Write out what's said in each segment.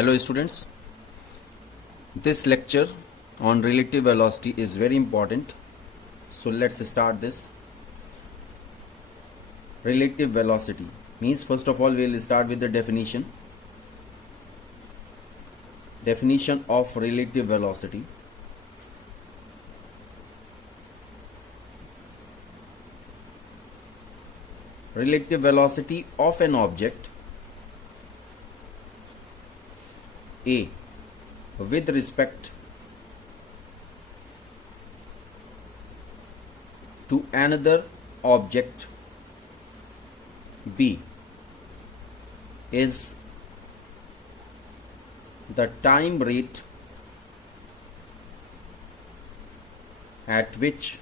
Hello students, this lecture on relative velocity is very important. So let's start this. Relative velocity means, first of all, we'll start with the definition. Definition of relative velocity. Relative velocity of an object A with respect to another object B is the time rate at which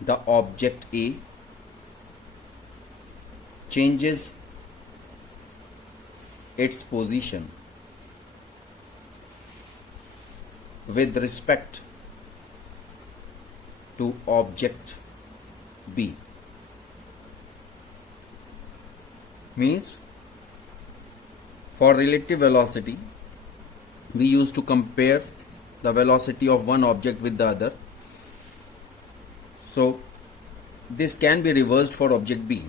the object A changes its position with respect to object B. Means, for relative velocity, we used to compare the velocity of one object with the other. So this can be reversed for object B.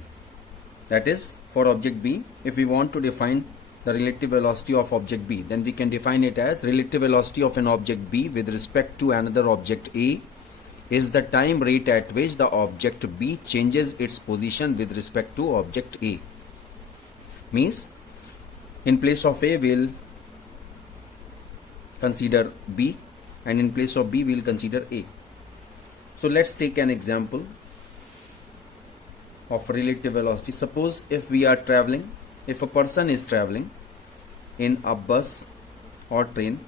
That is, for object B, if we want to define the relative velocity of object B, then we can define it as relative velocity of an object B with respect to another object A is the time rate at which the object B changes its position with respect to object A. Means, in place of A we will consider B, and in place of B we will consider A. So let's take an example of relative velocity. Suppose if a person is traveling in a bus or train,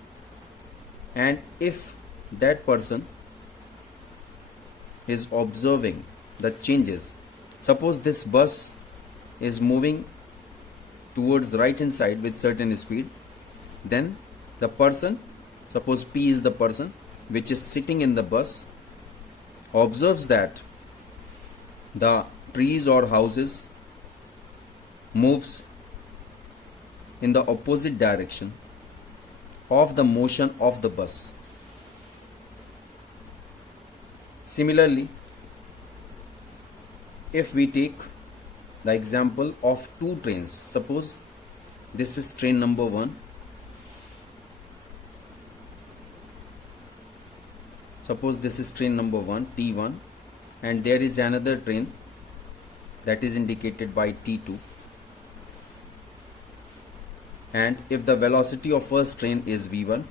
and if that person is observing the changes, suppose this bus is moving towards right hand side with certain speed, then the person, suppose P is the person which is sitting in the bus, observes that the trees or houses moves in the opposite direction of the motion of the bus. Similarly, if we take the example of two trains, suppose this is train number 1, suppose this is train number 1 T1, and there is another train that is indicated by T2, and if the velocity of first train is V1,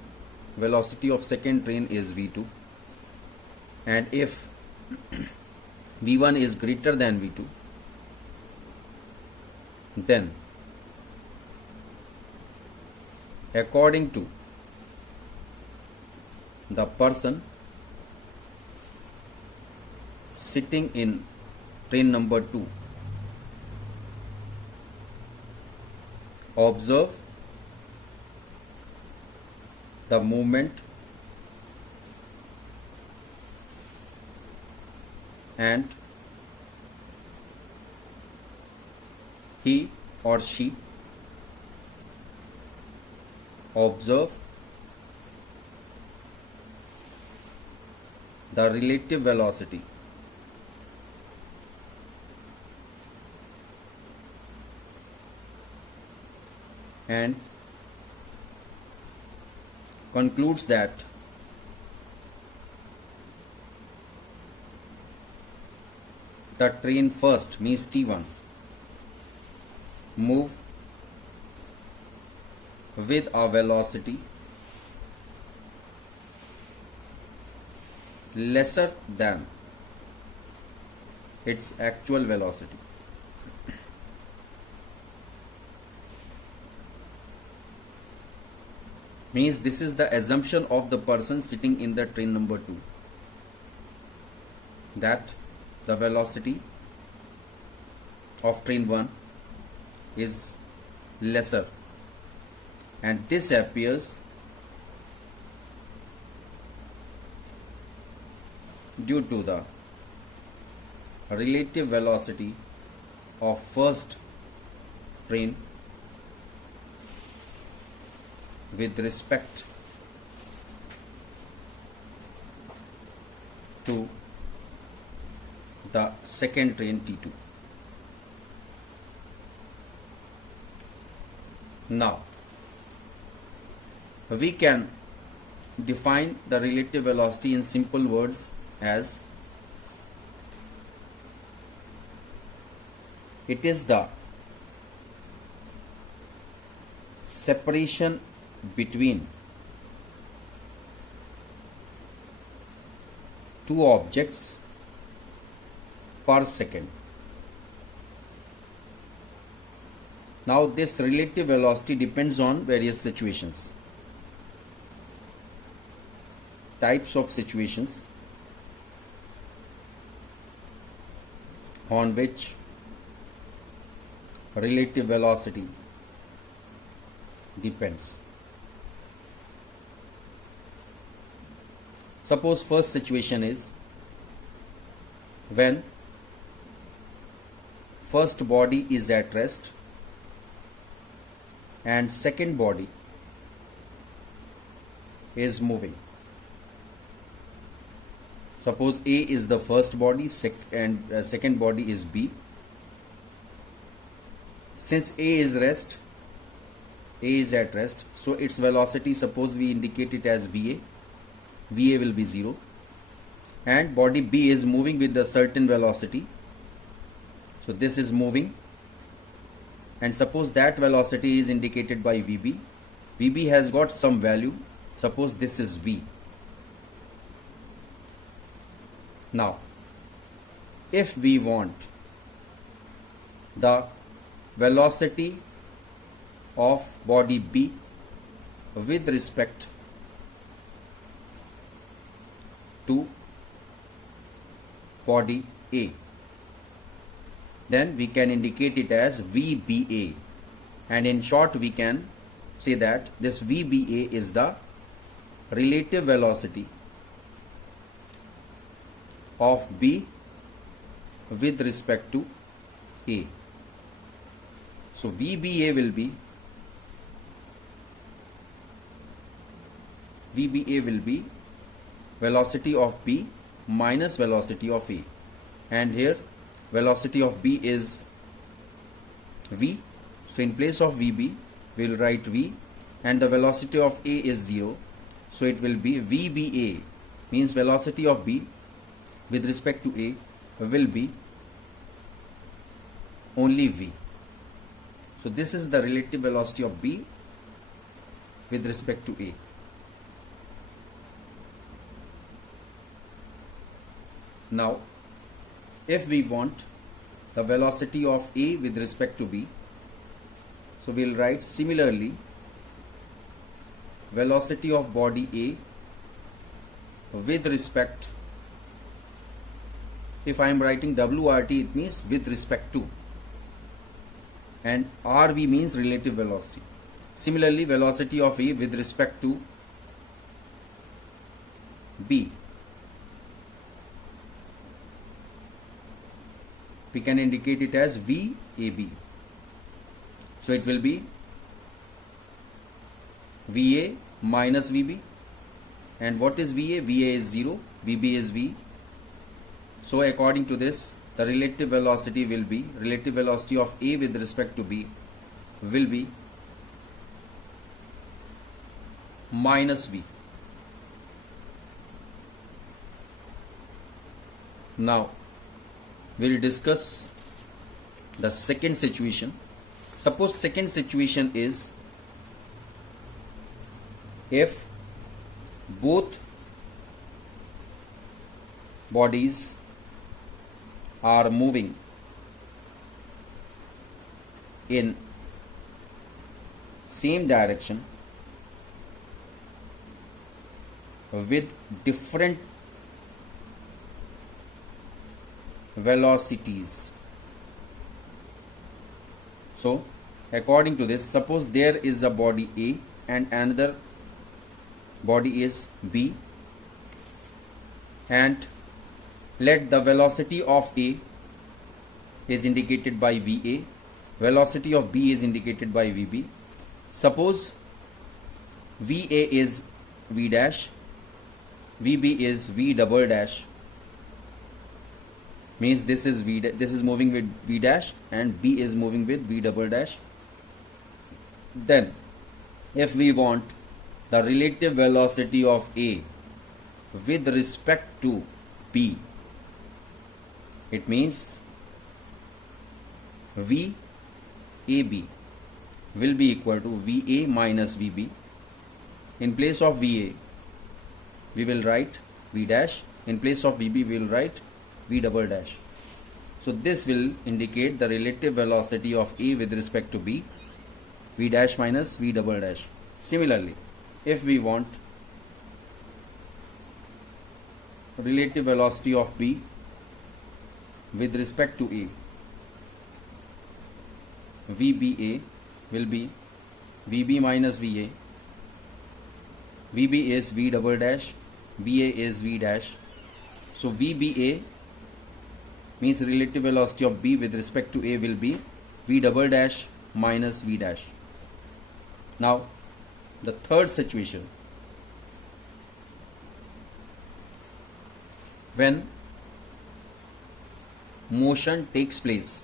velocity of second train is V2, and if V1 is greater than V2, then according to the person sitting in train number 2, observe the movement and he or she observe the relative velocity and concludes that the train first, means T1, move with a velocity lesser than its actual velocity. Means, this is the assumption of the person sitting in the train number 2, that the velocity of train 1 is lesser, and this appears due to the relative velocity of first train with respect to the second train T2. Now, we can define the relative velocity in simple words as it is the separation between two objects per second. Now this relative velocity depends on various situations, types of situations on which relative velocity depends. Suppose first situation is when first body is at rest and second body is moving. Suppose A is the first body and second body is B. Since A is at rest, so its velocity, suppose we indicate it as VA. VA will be 0, and body B is moving with a certain velocity. So this is moving, and suppose that velocity is indicated by VB. VB has got some value. Suppose this is V. Now, if we want the velocity of body B with respect to body A, then we can indicate it as VBA, and in short we can say that this VBA is the relative velocity of B with respect to A. So VBA will be velocity of B minus velocity of A, and here velocity of B is V, so in place of VB we will write V, and the velocity of A is 0, so it will be VBA, means velocity of B with respect to A will be only V. So this is the relative velocity of B with respect to A. Now, if we want the velocity of A with respect to B, so we will write similarly velocity of body A with respect, if I am writing WRT, it means with respect to, and RV means relative velocity. Similarly, velocity of A with respect to B, we can indicate it as VAB. So it will be VA minus VB, and what is VA? VA is 0, VB is V. So according to this, the relative velocity will be, relative velocity of A with respect to B will be minus V. Now we will discuss the second situation. Suppose second situation is if both bodies are moving in same direction with different velocities. So according to this, suppose there is a body A and another body is B, and let the velocity of A is indicated by VA, velocity of B is indicated by VB. Suppose VA is V dash, VB is V double dash, means this is this is moving with V dash and B is moving with V double dash. Then if we want the relative velocity of A with respect to B, it means VAB will be equal to VA minus VB. In place of VA we will write V dash, in place of VB we will write V double dash. So this will indicate the relative velocity of A with respect to B, V dash minus V double dash. Similarly, if we want relative velocity of B with respect to A, VBA will be VB minus VA, VB is V double dash, VA is V dash. So VBA means relative velocity of B with respect to A will be V double dash minus V dash. Now the third situation, when motion takes place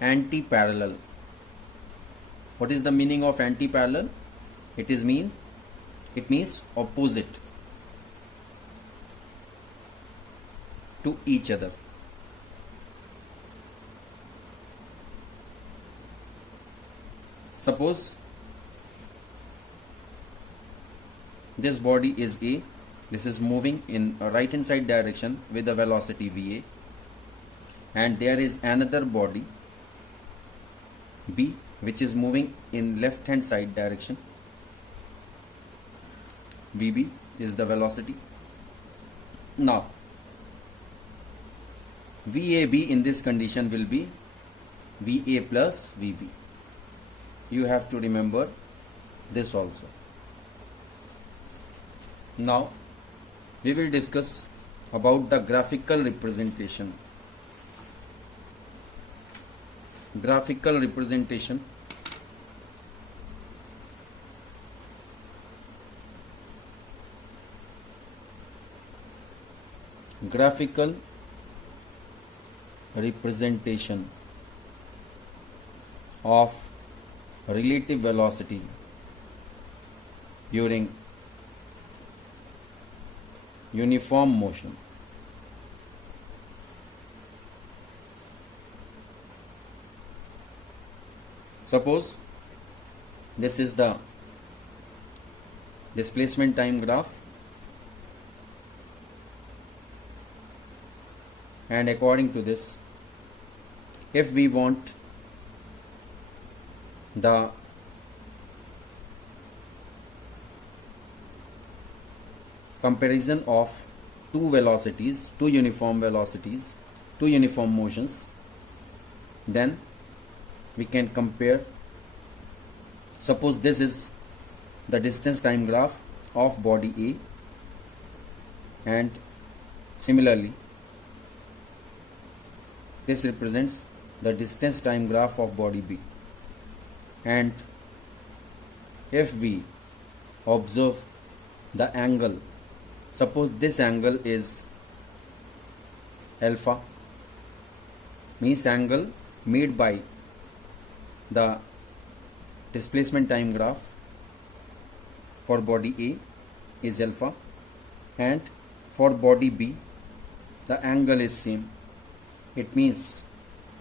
anti-parallel. What is the meaning of anti-parallel? It means opposite to each other. Suppose this body is A, this is moving in a right hand side direction with the velocity VA, and there is another body B which is moving in left hand side direction. VB is the velocity. Now VAB in this condition will be VA plus VB. You have to remember this also. Now we will discuss about the graphical representation. Graphical representation. Graphical representation of relative velocity during uniform motion. Suppose this is the displacement time graph, and according to this, if we want the comparison of two velocities, two uniform velocities, two uniform motions, then we can compare. Suppose this is the distance time graph of body A, and similarly this represents the distance time graph of body B. And if we observe the angle, suppose this angle is alpha, means angle made by the displacement time graph for body A is alpha, and for body B the angle is same. It means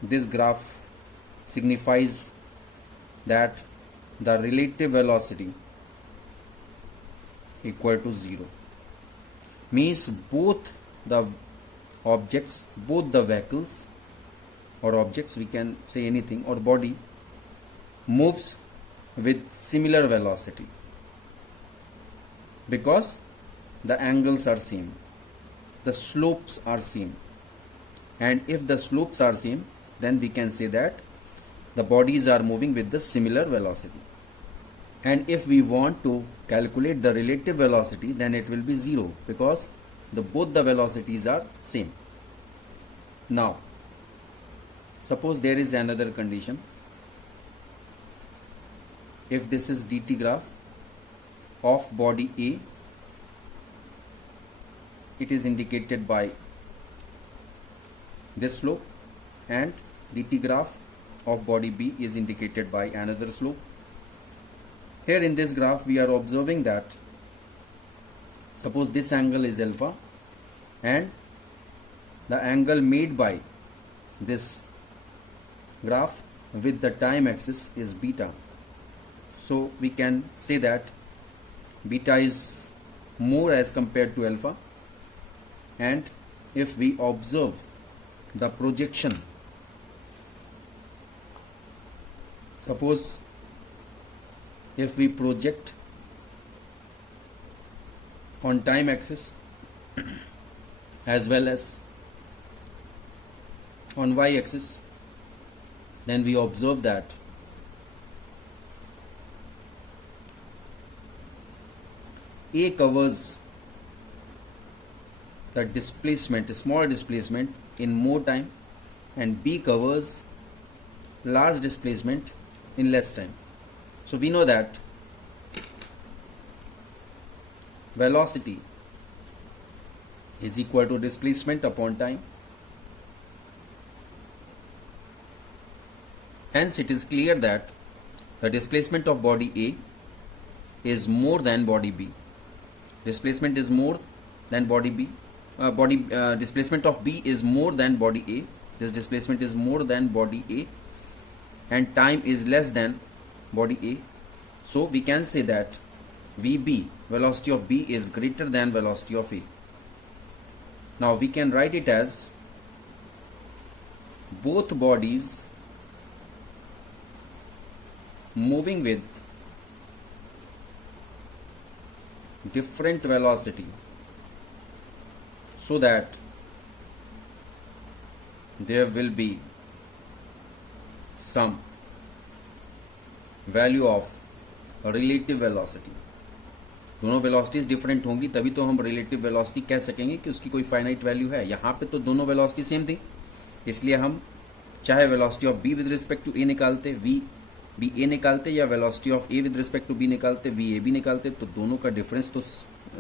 this graph signifies that the relative velocity equal to 0, means both the objects, both the vehicles or objects, we can say anything, or body moves with similar velocity because the angles are same, the slopes are same, and if the slopes are same, then we can say that the bodies are moving with the similar velocity. And if we want to calculate the relative velocity, then it will be 0 because both the velocities are same. Now suppose there is another condition. if this is dt graph of body A, it is indicated by this slope, and dt graph of body B is indicated by another slope. Here in this graph we are observing that suppose this angle is alpha and the angle made by this graph with the time axis is beta. So we can say that beta is more as compared to alpha, and if we observe the projection, suppose if we project on time axis as well as on y axis, then we observe that A covers the displacement, small displacement in more time, and B covers large displacement in less time. So we know that velocity is equal to displacement upon time. Hence it is clear that the displacement of body A is more than body B. Displacement is more than body B. Displacement of B is more than body A. This displacement is more than body A, and time is less than body A. So we can say that VB, velocity of B, is greater than velocity of A. Now we can write it as both bodies moving with different velocity, so that there will be some value of relative velocity. दोनों velocities different होंगी तभी तो हम relative velocity कह सकेंगे कि उसकी कोई फाइनाइट वैल्यू है. यहाँ पे तो दोनों वेलोसिटी सेम थी, इसलिए हम चाहे velocity of B with respect to A निकालते, वी बी ए निकालते, या velocity of A with respect to B निकालते, वी ए बी निकालते, तो दोनों का डिफरेंस तो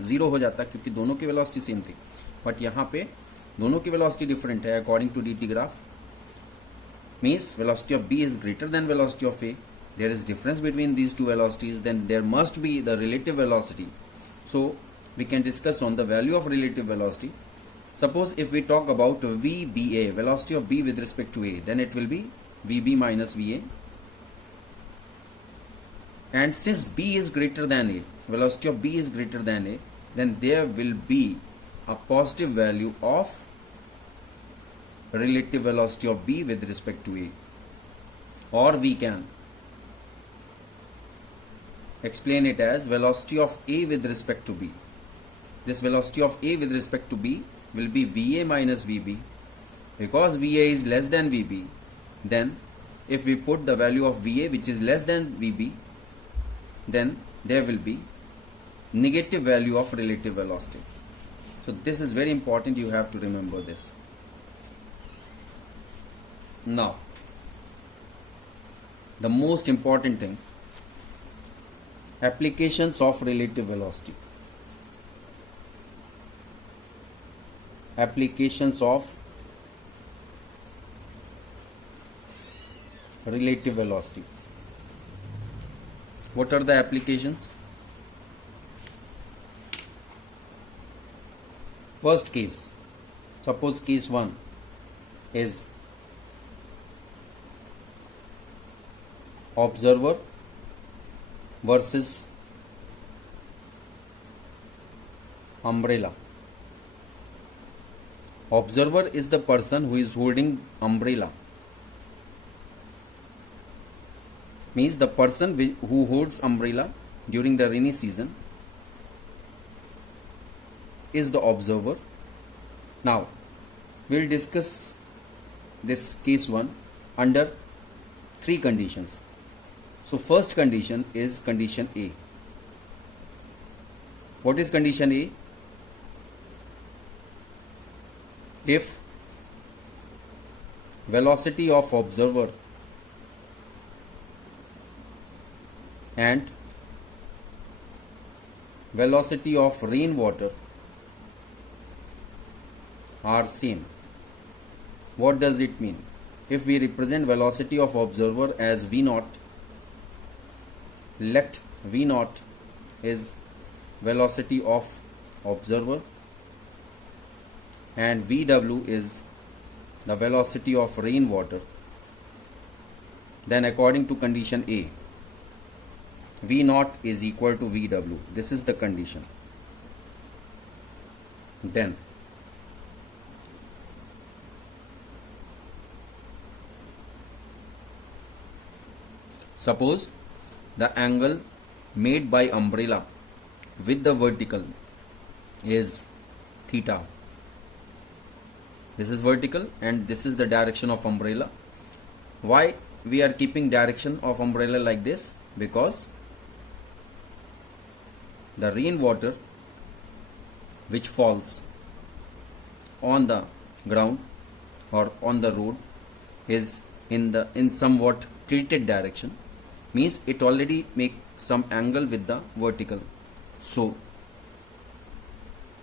जीरो हो जाता क्योंकि दोनों की वेलोसिटी सेम थी. बट यहाँ पे दोनों की वेलोसिटी डिफरेंट है. According to d t graph means velocity of b is greater than velocity of a. There is difference between these two velocities, then there must be the relative velocity. So we can discuss on the value of relative velocity. Suppose if we talk about VBA, velocity of B with respect to A, then it will be VB minus VA. And since B is greater than A, velocity of B is greater than A, then there will be a positive value of relative velocity of B with respect to A. Or we can explain it as velocity of A with respect to B. This velocity of A with respect to B will be VA minus VB. Because VA is less than VB, then if we put the value of VA which is less than VB, then there will be negative value of relative velocity. So this is very important, you have to remember this. Now, the most important thing, applications of relative velocity. Applications of relative velocity. What are the applications? First case, suppose case 1 is observer versus umbrella. Observer is the person who is holding umbrella. Means the person who holds umbrella during the rainy season is the observer. Now we'll discuss this case 1 under 3 conditions. So first condition is condition A. What is condition A? If velocity of observer and velocity of rainwater are same. What does it mean? If we represent velocity of observer as V naught, let V naught is velocity of observer and VW is the velocity of rainwater, then according to condition A, V naught is equal to VW. This is the condition. Then suppose the angle made by umbrella with the vertical is theta. This is vertical and this is the direction of umbrella. Why we are keeping direction of umbrella like this? Because the rainwater which falls on the ground or on the road is in somewhat tilted direction, means it already makes some angle with the vertical. So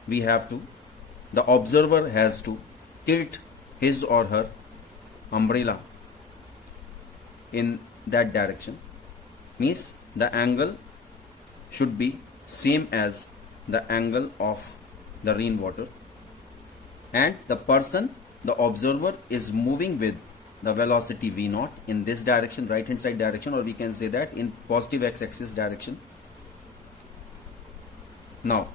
the observer has to tilt his or her umbrella in that direction, means the angle should be same as the angle of the rainwater, and the observer is moving with the velocity V naught in this direction, right hand side direction, or we can say that in positive x-axis direction. Now,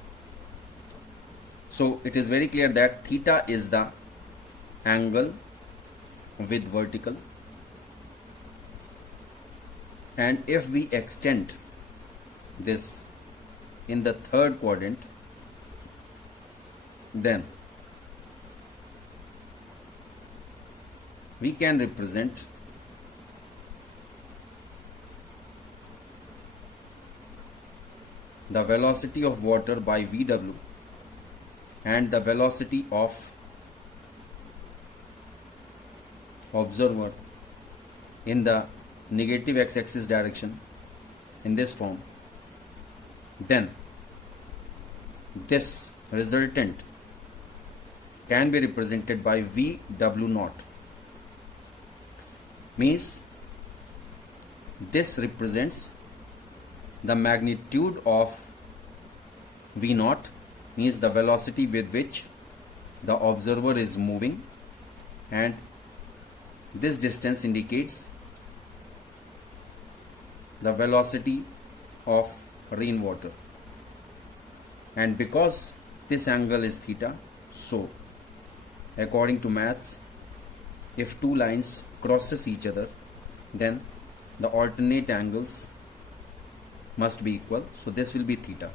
so it is very clear that theta is the angle with vertical, and if we extend this in the third quadrant, then we can represent the velocity of water by VW and the velocity of observer in the negative x-axis direction in this form. Then this resultant can be represented by VW naught, means this represents the magnitude of V naught, means the velocity with which the observer is moving, and this distance indicates the velocity of rainwater. And because this angle is theta, so according to maths, if two lines crosses each other, then the alternate angles must be equal, so this will be theta.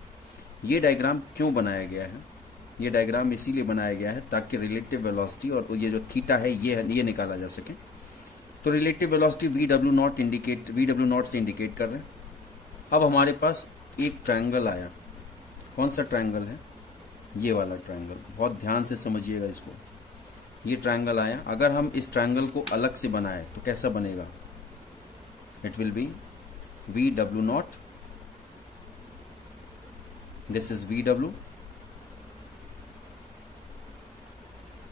ये diagram क्यों बनाया गया है? ये diagram इसीलिए बनाया गया है ताकि रिलेटिव वेलोसिटी और ये जो थीटा है ये निकाला जा सके. तो रिलेटिव वेलोसिटी VW नॉट से इंडिकेट कर रहे हैं. अब हमारे पास एक ट्रायंगल आया. कौन सा ट्रायंगल है? ये वाला ट्रायंगल. बहुत ध्यान से समझिएगा इसको. ये ट्रायंगल आया. अगर हम इस ट्रायंगल को अलग से बनाए तो कैसा बनेगा? It will be VW not. This is VW,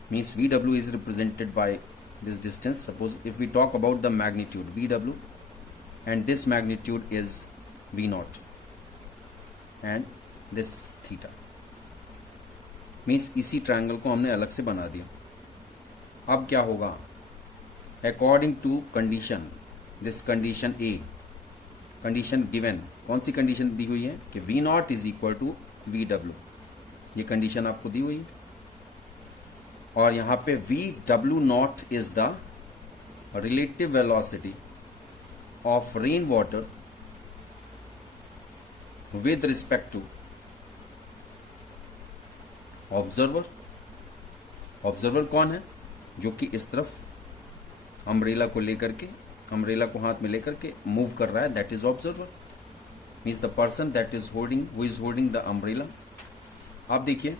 means VW is represented by this distance. Suppose if we talk about the magnitude VW, and this magnitude is V naught, and this theta, means इसी triangle को हमने अलग से बना दिया. अब क्या होगा? According to condition, this condition A, condition given. कौन सी कंडीशन दी हुई है? कि V naught is equal to VW. ये कंडीशन आपको दी हुई है. और यहां पे VW naught is the relative velocity of rain water with respect to observer. Observer कौन है? जो कि इस तरफ अम्ब्रेला को हाथ में लेकर के मूव कर रहा है. That is observer, means the person that is holding who is holding the umbrella. आप देखिए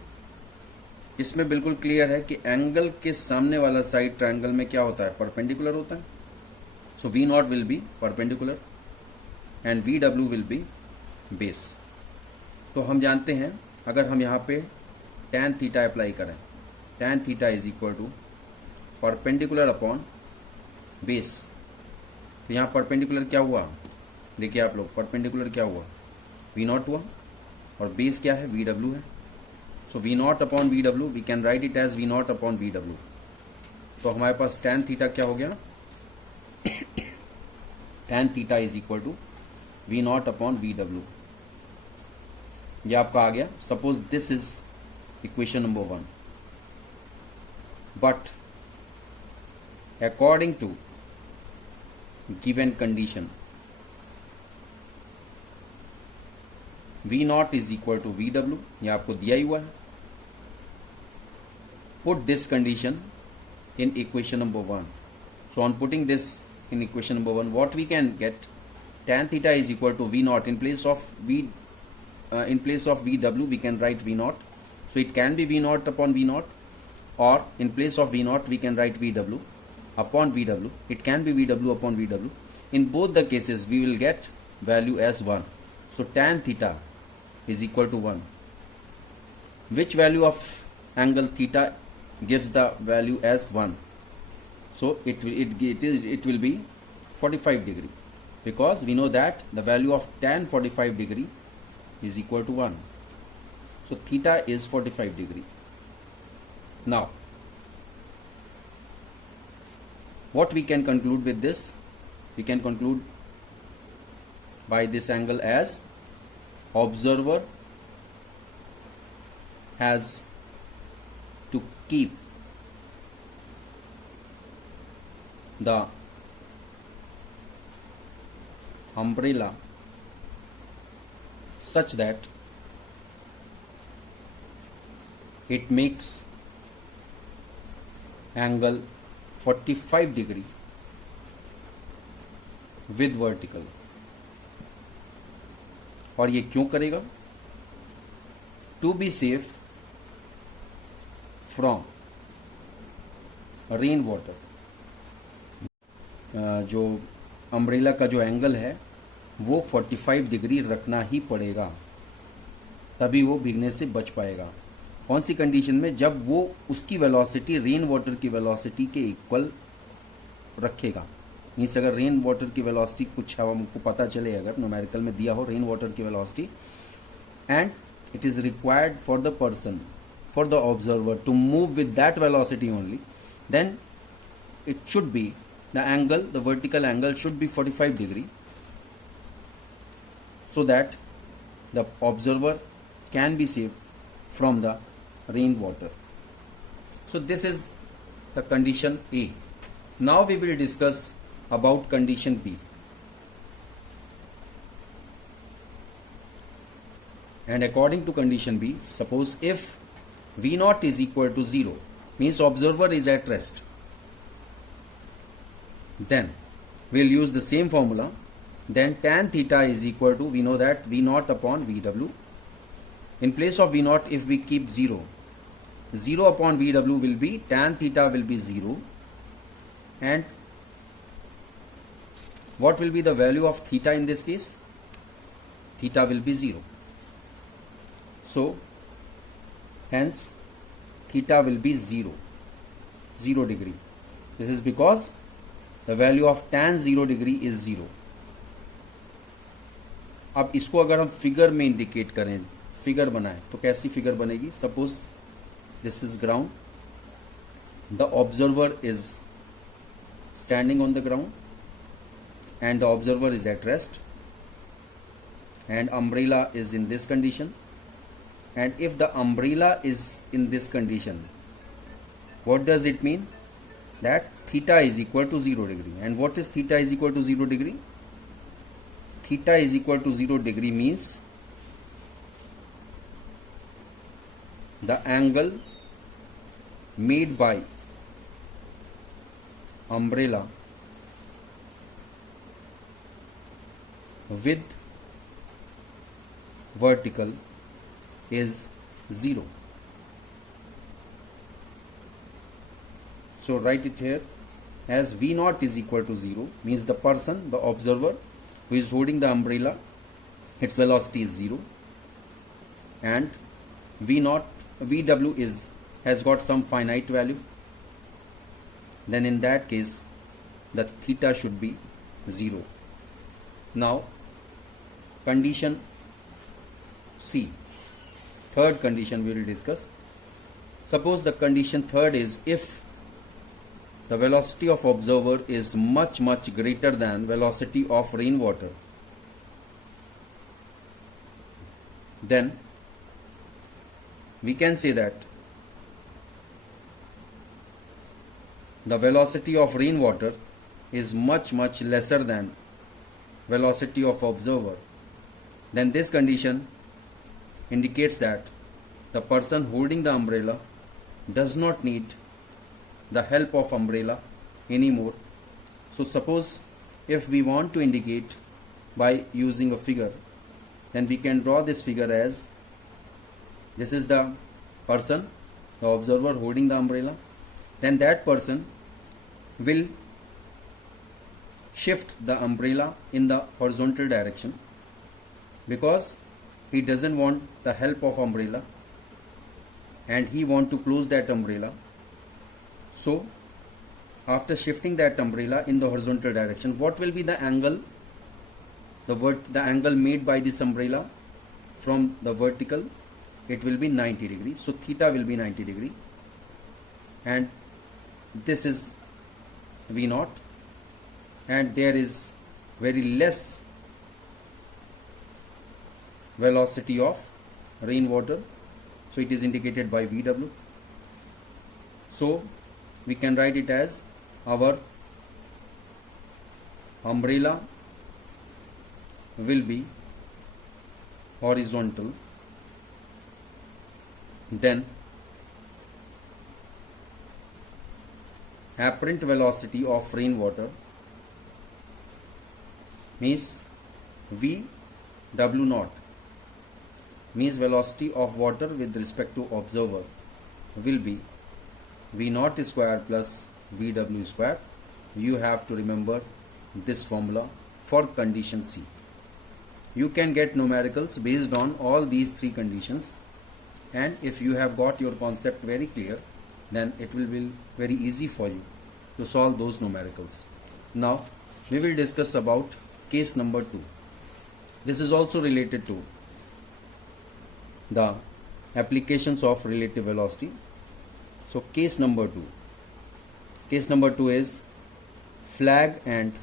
इसमें बिल्कुल क्लियर है कि एंगल के सामने वाला साइड ट्रायंगल में क्या होता है? परपेंडिकुलर होता है. सो V not will be perpendicular. and VW will be base. तो हम जानते हैं अगर हम यहाँ पे tan थीटा अप्लाई करें, tan theta is equal to perpendicular upon base. तो यहाँ परपेंडिकुलर क्या हुआ, देखिए आप लोग, परपेंडिकुलर क्या हुआ, V0 हुआ, और बेस क्या है, VW है. So V0 upon VW we can write it as V0 upon VW. तो हमारे पास tan थीटा क्या हो गया, tan theta is equal to V0 upon VW. ये आपका आ गया. Suppose this is equation number 1. But according to given condition V0 is equal to VW, ये आपको दिया ही हुआ है. Put this condition in equation number 1. So on putting this in equation number 1, what we can get, tan theta is equal to V0. In place of VW we can write V0. So it can be V0 upon V0, or in place of V0 we can write VW upon VW. It can be VW upon VW. In both the cases we will get value as 1. So tan theta is equal to 1. Which value of angle theta gives the value as 1? So it will be 45 degree, because we know that the value of tan 45 degree is equal to 1. So theta is 45 degree. Now what we can conclude with this? We can conclude by this angle as observer has to keep the umbrella such that it makes angle 45 degree with vertical. और ये क्यों करेगा? To be safe from rain water. जो umbrella का जो angle है वो 45 degree रखना ही पड़ेगा, तभी वो भीगने से बच पाएगा. कौन सी कंडीशन में? जब वो उसकी वेलोसिटी रेन वाटर की वेलोसिटी के इक्वल रखेगा. मीन्स अगर रेन वाटर की वेलोसिटी कुछ हमको पता चले, अगर न्यूमेरिकल में दिया हो रेन वाटर की velocity, and it is required for the person, for the observer to move with that velocity only, then it should be the angle, the vertical angle should be 45 degree, so that the observer can be saved from the rain water. So this is the condition A. Now we will discuss about condition B. And according to condition B, suppose if V0 is equal to 0, means observer is at rest, then we will use the same formula. Then tan theta is equal to, we know that V0 upon VW. In place of V0, if we keep 0, 0 upon VW will be, tan theta will be 0, and what will be the value of theta in this case? Theta will be 0. So hence theta will be 0 degree. This is because the value of tan 0 degree is 0. अब इसको अगर हम figure में indicate करें, figure बनाएं, तो कैसी figure बनेगी? Suppose this is ground, the observer is standing on the ground and the observer is at rest, and umbrella is in this condition. And if the umbrella is in this condition, what does it mean? That theta is equal to 0 degree. And what is theta is equal to 0 degree? Theta is equal to 0 degree means the angle made by umbrella with vertical is 0. So write it here as V0 is equal to 0, means the person, the observer who is holding the umbrella, its velocity is 0, and VW has got some finite value, then in that case the theta should be 0. Now condition C, third condition we will discuss. Suppose the condition third is if the velocity of observer is much greater than velocity of rainwater, then we can say that the velocity of rainwater is much lesser than velocity of observer. Then this condition indicates that the person holding the umbrella does not need the help of umbrella anymore. So suppose if we want to indicate by using a figure, then we can draw this figure as this is the person, the observer holding the umbrella. Then that person will shift the umbrella in the horizontal direction because he doesn't want the help of umbrella and he want to close that umbrella. So after shifting that umbrella in the horizontal direction, what will be the angle, the angle made by this umbrella from the vertical? It will be 90 degrees. So theta will be 90 degree, and this is V0, and there is very less velocity of rainwater, so it is indicated by VW. So we can write it as our umbrella will be horizontal, then apparent velocity of rainwater means VW0 means velocity of water with respect to observer will be V0 square plus VW square. You have to remember this formula for condition C. You can get numericals based on all these three conditions, and if you have got your concept very clear, then it will be very easy for you to solve those numericals. Now we will discuss about case number 2. This is also related to the applications of relative velocity. So case number 2. Case number 2 is flag and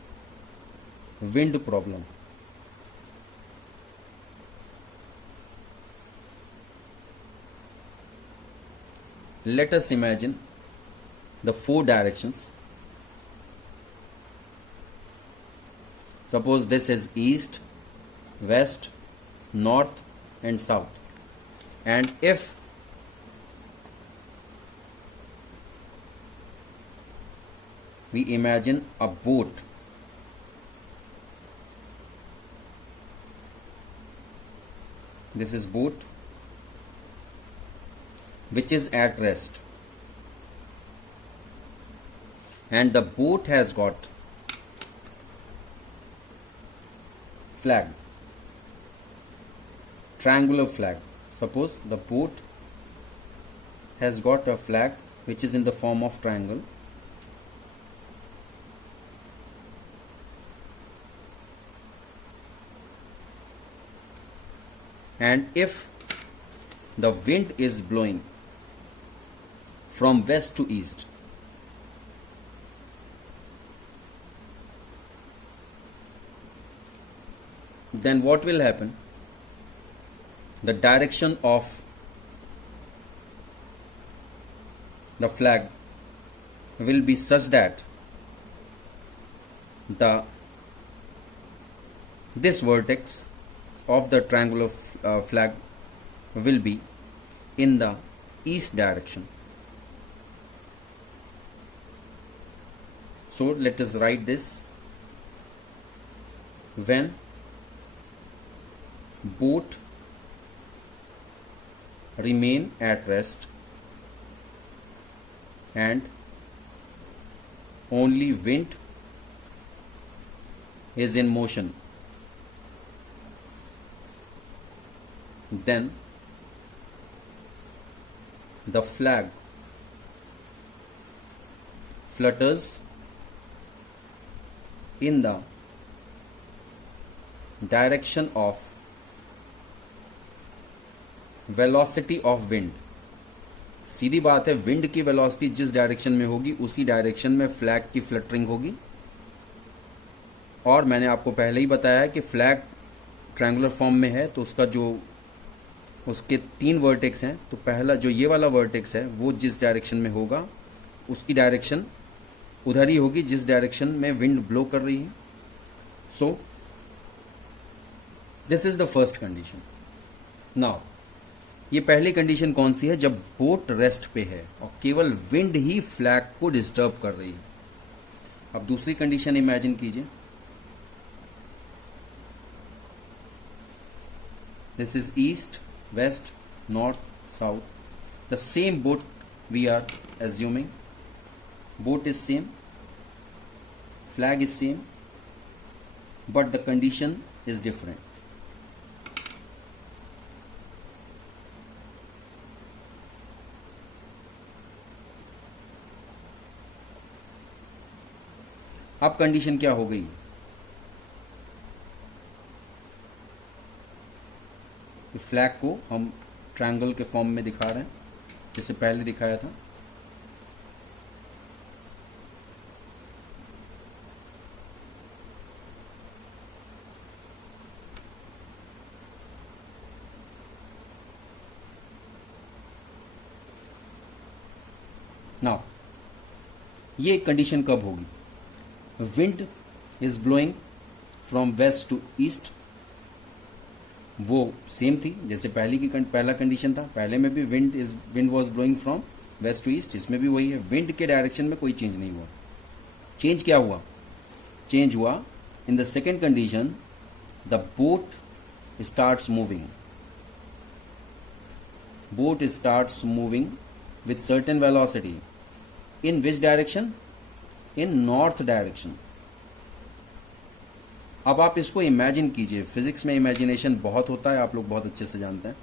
wind problem. Let us imagine the 4 directions. Suppose this is east, west, north and south, and if we imagine a boat, this is boat which is at rest, and the boat has got flag, triangular flag. Suppose the boat has got a flag which is in the form of triangle, and if the wind is blowing from west to east, then what will happen? The direction of the flag will be such that this vertex of the triangular flag will be in the east direction. So let us write this. When boat remain at rest and only wind is in motion, then the flag flutters in the direction of velocity of wind. सीधी बात है, wind की velocity जिस direction में होगी उसी direction में flag की fluttering होगी। और मैंने आपको पहले ही बताया है कि फ्लैग ट्रायंगुलर फॉर्म में है तो उसका जो उसके 3 वर्टेक्स हैं, तो पहला जो ये वाला वर्टेक्स है वो जिस डायरेक्शन में होगा उसकी डायरेक्शन उधर ही होगी जिस डायरेक्शन में विंड ब्लो कर रही है। So this is the first condition. Now ये पहली कंडीशन कौन सी है? जब बोट रेस्ट पे है और केवल विंड ही फ्लैग को डिस्टर्ब कर रही है। अब दूसरी कंडीशन इमेजिन कीजिए, this is east, west, north, south, the same boat we are assuming, boat is same, flag is same, but the condition is different. अब कंडीशन क्या हो गई? फ्लैग को हम ट्रायंगल के फॉर्म में दिखा रहे हैं जैसे पहले दिखाया था। नाउ ये कंडीशन कब होगी? Wind is blowing from west to east, वो सेम थी जैसे पहला कंडीशन था। पहले में भी wind was blowing from west to east, इसमें भी वही है। विंड के डायरेक्शन में कोई चेंज नहीं हुआ। चेंज क्या हुआ? चेंज हुआ in the second condition, the boat starts moving. Boat starts moving with certain velocity. In which direction? In north direction. अब आप इसको इमेजिन कीजिए। फिजिक्स में इमेजिनेशन बहुत होता है, आप लोग बहुत अच्छे से जानते हैं।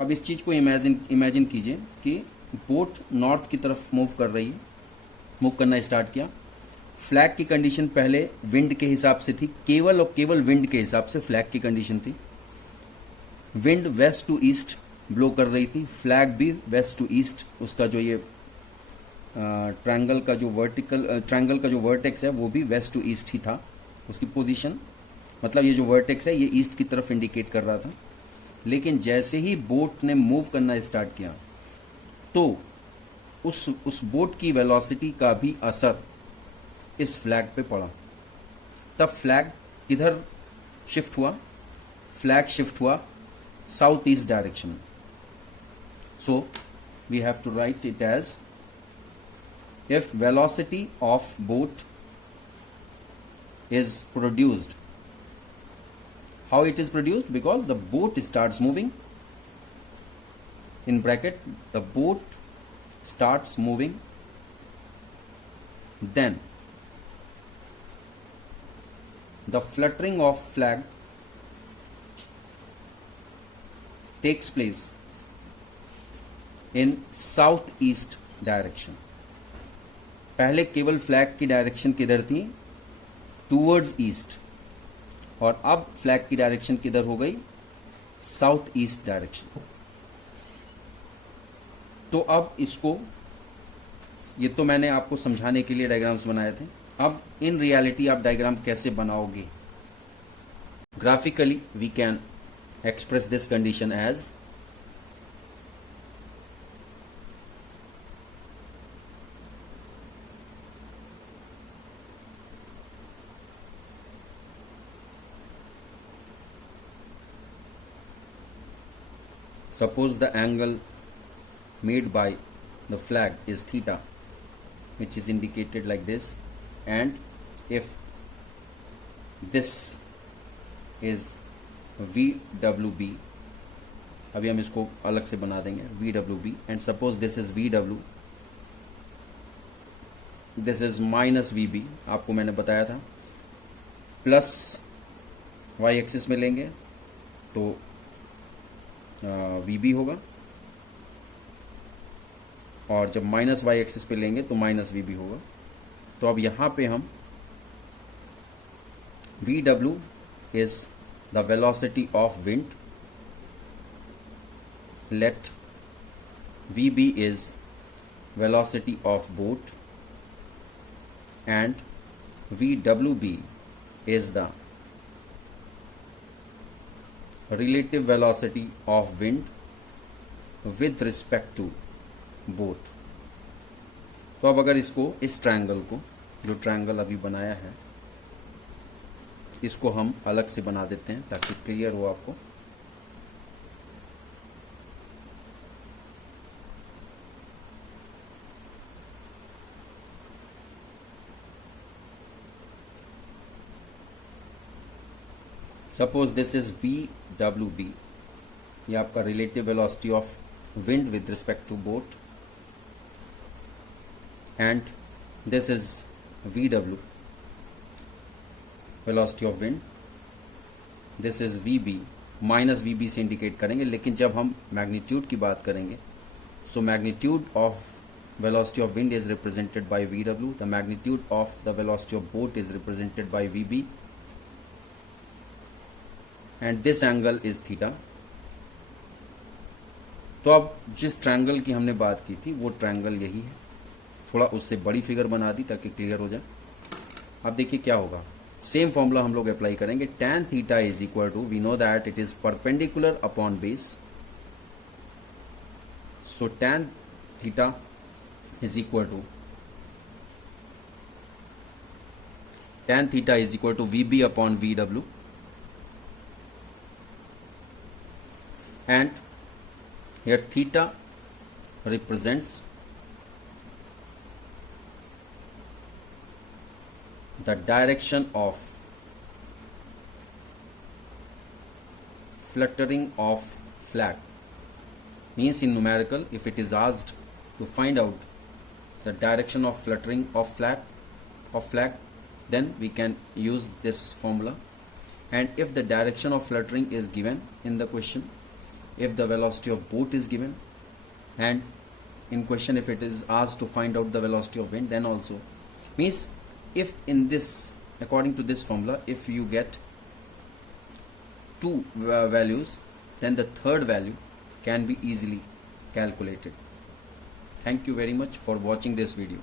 अब इस चीज को इमेजिन कीजिए कि बोट नॉर्थ की तरफ मूव कर रही है, मूव करना स्टार्ट किया। फ्लैग की कंडीशन पहले विंड के हिसाब से थी, केवल और केवल विंड के हिसाब से फ्लैग की कंडीशन थी। Wind west to east blow कर रही थी, फ्लैग भी वेस्ट टू ईस्ट, उसका जो ये ट्रायंगल का जो वर्टेक्स है वो भी वेस्ट टू ईस्ट ही था उसकी पोजीशन। मतलब ये जो वर्टेक्स है ये ईस्ट की तरफ इंडिकेट कर रहा था। लेकिन जैसे ही बोट ने मूव करना स्टार्ट किया तो उस बोट की वेलोसिटी का भी असर इस फ्लैग पे पड़ा। तब फ्लैग किधर शिफ्ट हुआ? फ्लैग शिफ्ट हुआ south east direction. So we have to write it as, if velocity of boat is produced, how it is produced? Because the boat starts moving, in bracket the boat starts moving, then the fluttering of flag takes place in south east direction. पहले केवल flag की direction किधर थी? Towards east, और अब flag की direction किधर हो गई? South east direction. तो अब इसको, ये तो मैंने आपको समझाने के लिए डायग्राम्स बनाए थे। अब इन रियलिटी आप डायग्राम कैसे बनाओगे? Graphically we can express this condition as, suppose the angle made by the flag is theta, which is indicated like this, and if this is VWB, अभी हम इसको अलग से बना देंगे VWB, and suppose this is VW, this is minus VB, आपको मैंने बताया था, प्लस y एक्सिस में लेंगे तो VB होगा, और जब माइनस वाई एक्सिस पे लेंगे तो माइनस VB होगा। तो अब यहाँ पे हम VW is the velocity of wind, let VB is velocity of boat, and VWB is the relative velocity of wind with respect to boat। तो अब अगर इसको, इस ट्रायंगल को, जो ट्रायंगल अभी बनाया है, इसको हम अलग से बना देते हैं ताकि क्लियर हो आपको। सपोज दिस इज VWB, ये आपका relative velocity of wind with respect to boat, and this is VW, velocity of wind, this is VB, minus VB से इंडिकेट करेंगे, लेकिन जब हम मैग्नीट्यूड की बात करेंगे, so magnitude of velocity of wind is represented by VW, the magnitude of the velocity of boat is represented by VB, and this angle is theta। तो अब जिस ट्रायंगल की हमने बात की थी वो ट्रायंगल यही है, थोड़ा उससे बड़ी फिगर बना दी ताकि क्लियर हो जाए। अब देखिए क्या होगा, सेम फॉर्मूला हम लोग अप्लाई करेंगे। tan theta is equal to, we know that it is perpendicular upon base, so tan theta is equal to tan theta is equal to VB upon VW, and here theta represents the direction of fluttering of flag, means in numerical if it is asked to find out the direction of fluttering of flag, then we can use this formula, and if the direction of fluttering is given in the question, if the velocity of boat is given, and in question if it is asked to find out the velocity of wind, then also means if in this, according to this formula, if you get two values, then the third value can be easily calculated. Thank you very much for watching this video.